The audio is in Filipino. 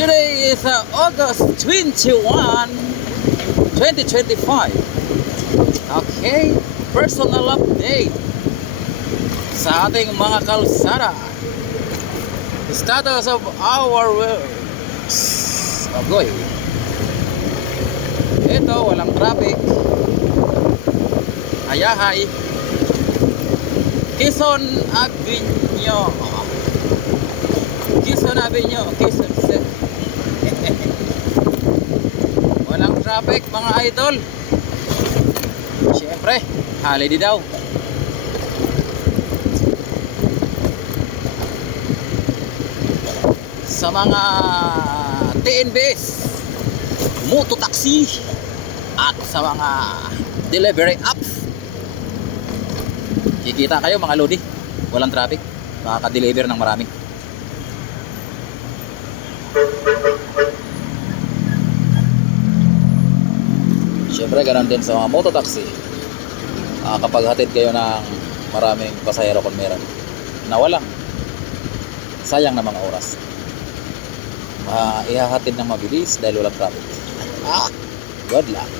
Today is August 21, 2025. Okay, personal update sa ating mga kalsada. Status of our roads. Agoy. Ito, walang traffic. Ayahay. Quezon Avenue. Quezon Avenue. Quezon City. Walang traffic mga idol. Siyempre, holiday daw. Sa mga TNBS, moto taxi at sa mga delivery apps, kikita kayo mga lodi, walang traffic, makaka-deliver ng marami. Siyempre ganoon din sa mga moto taxi, kapag hatid kayo ng maraming pasahero kung meron na walang, sayang na mga oras. Ihahatid ng mabilis dahil walang traffic. Good luck.